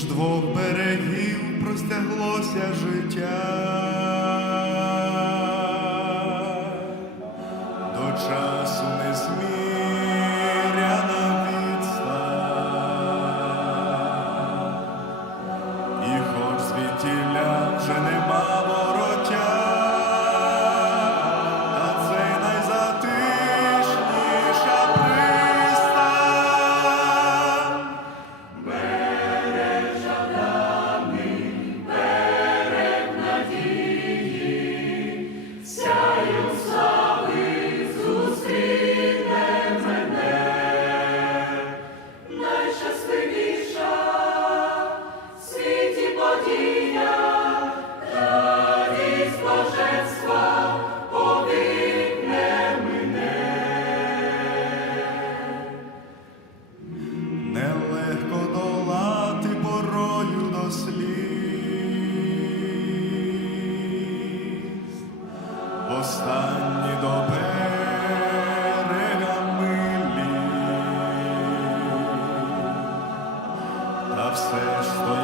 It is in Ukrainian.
між двох берегів простяглося життя. останні до берега милі, та все що